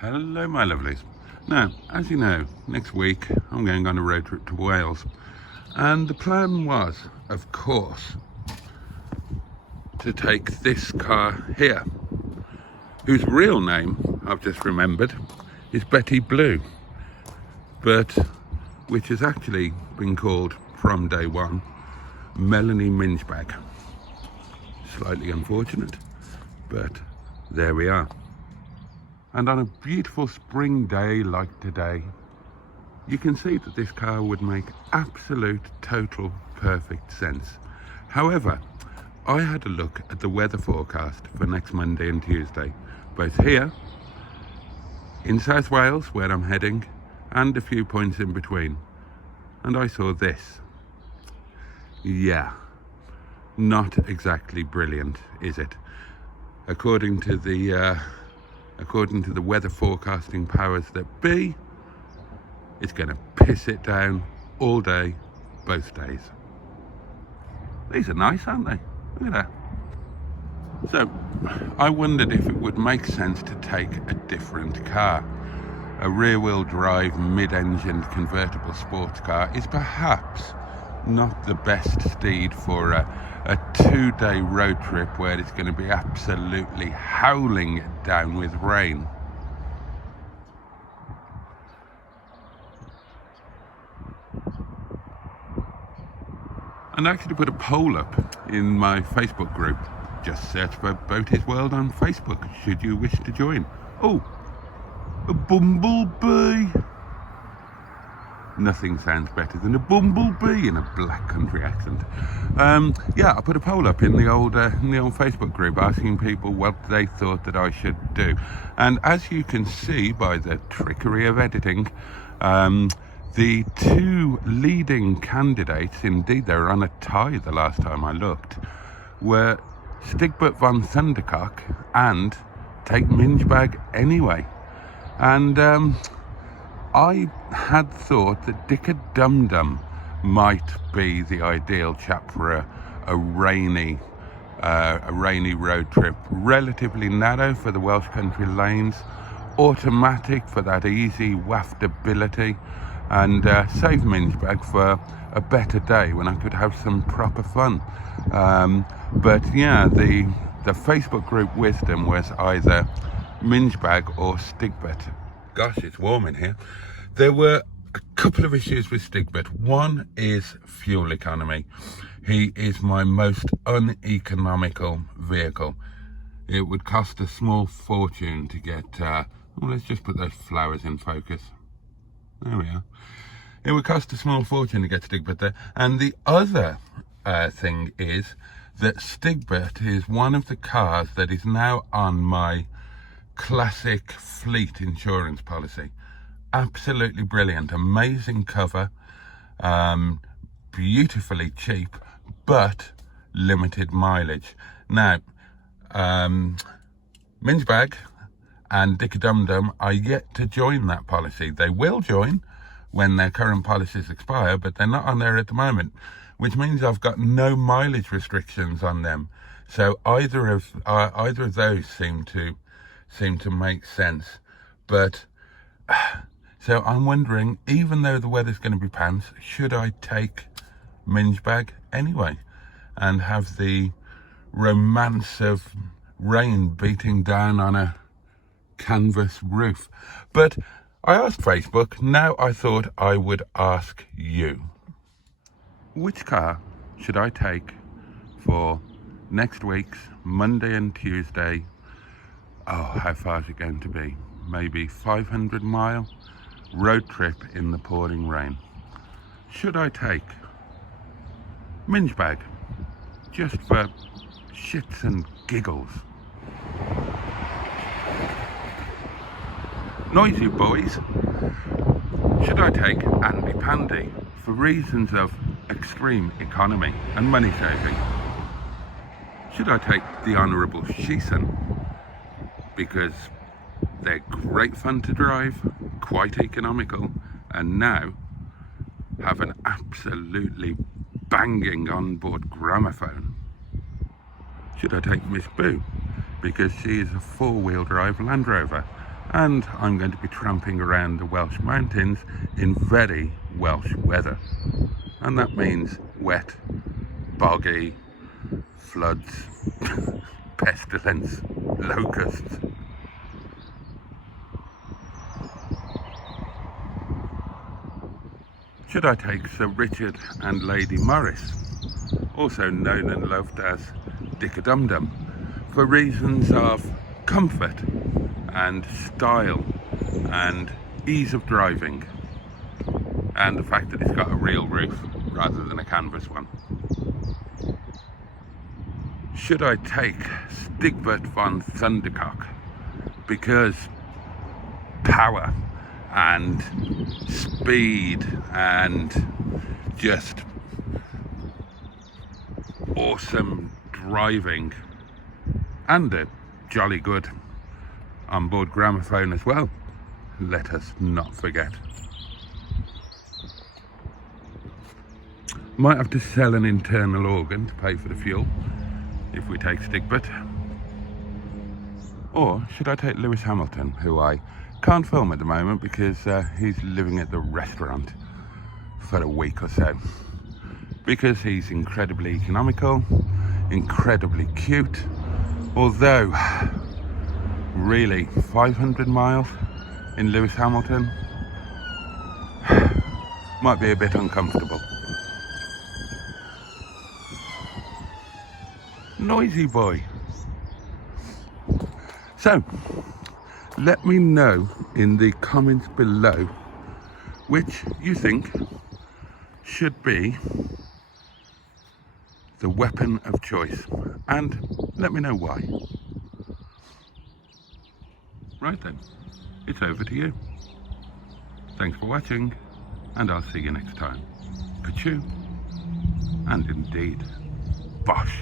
Hello my lovelies. Now, as you know, next week I'm going on a road trip to Wales, and the plan was, of course, to take this car here, whose real name I've just remembered is Betty Blue, but which has actually been called from day one Melanie Mingebag. Slightly unfortunate, but there we are. And on a beautiful spring day like today, you can see that this car would make absolute, total, perfect sense. However, I had a look at the weather forecast for next Monday and Tuesday, both here in South Wales, where I'm heading, and a few points in between. And I saw this. Yeah, not exactly brilliant, is it? According to the weather forecasting powers that be, it's going to piss it down all day, both days. These are nice, aren't they? Look at that. So, I wondered if it would make sense to take a different car. A rear-wheel drive, mid-engined convertible sports car is perhaps not the best steed for a two-day road trip where it's going to be absolutely howling down with rain. And I actually put a poll up in my Facebook group. Just search for Boaty's World on Facebook should you wish to join. Oh, a bumblebee. Nothing sounds better than a bumblebee in a black country accent. Yeah, I put a poll up in the old Facebook group asking people what they thought that I should do. And as you can see by the trickery of editing, the two leading candidates, indeed they were on a tie the last time I looked, were Stigbert von Thundercock and Take Mingebag Anyway. And I had thought that Dicker Dum Dum might be the ideal chap for a rainy road trip. Relatively narrow for the Welsh country lanes, automatic for that easy waftability, and save Mingebag for a better day when I could have some proper fun. But yeah, the Facebook group wisdom was either Mingebag or Stigbert. Gosh, it's warm in here. There were a couple of issues with Stigbert. One is fuel economy. He is my most uneconomical vehicle. It would cost a small fortune to get, well, let's just put those flowers in focus. There we are. It would cost a small fortune to get Stigbert there. And the other thing is that Stigbert is one of the cars that is now on my classic fleet insurance policy. Absolutely brilliant, amazing cover, beautifully cheap, but limited mileage. Now, Mingebag and Dicker Dum Dum are yet to join that policy. They will join when their current policies expire, but they're not on there at the moment, which means I've got no mileage restrictions on them. So either of those seem to make sense. But so I'm wondering, even though the weather's going to be pants, should I take Mingebag anyway and have the romance of rain beating down on a canvas roof? But I asked Facebook, now I thought I would ask you. Which car should I take for next week's Monday and Tuesday? Oh, how far is it going to be? Maybe 500-mile road trip in the pouring rain. Should I take Mingebag just for shits and giggles? Noisy boys. Should I take Andy Pandy for reasons of extreme economy and money saving? Should I take the Honourable Sheeson because they're great fun to drive, quite economical, and now have an absolutely banging onboard gramophone? Should I take Miss Boo because she is a four-wheel drive Land Rover and I'm going to be tramping around the Welsh mountains in very Welsh weather, and that means wet, boggy, floods, pestilence, locusts. Should I take Sir Richard and Lady Morris, also known and loved as Dick-a-Dum-Dum, for reasons of comfort and style and ease of driving, and the fact that it's got a real roof rather than a canvas one? Should I take Stigbert von Thundercock because power and speed and just awesome driving, and a jolly good onboard gramophone as well, let us not forget? Might have to sell an internal organ to pay for the fuel if we take Stigbert. Or should I take Lewis Hamilton, who I can't film at the moment because he's living at the restaurant for a week or so, because he's incredibly economical, incredibly cute, although really 500 miles in Lewis Hamilton might be a bit uncomfortable. Noisy boy. So let me know in the comments below which you think should be the weapon of choice, and let me know why. Right then, it's over to you. Thanks for watching, and I'll see you next time. Ka-choo, and indeed, bosh.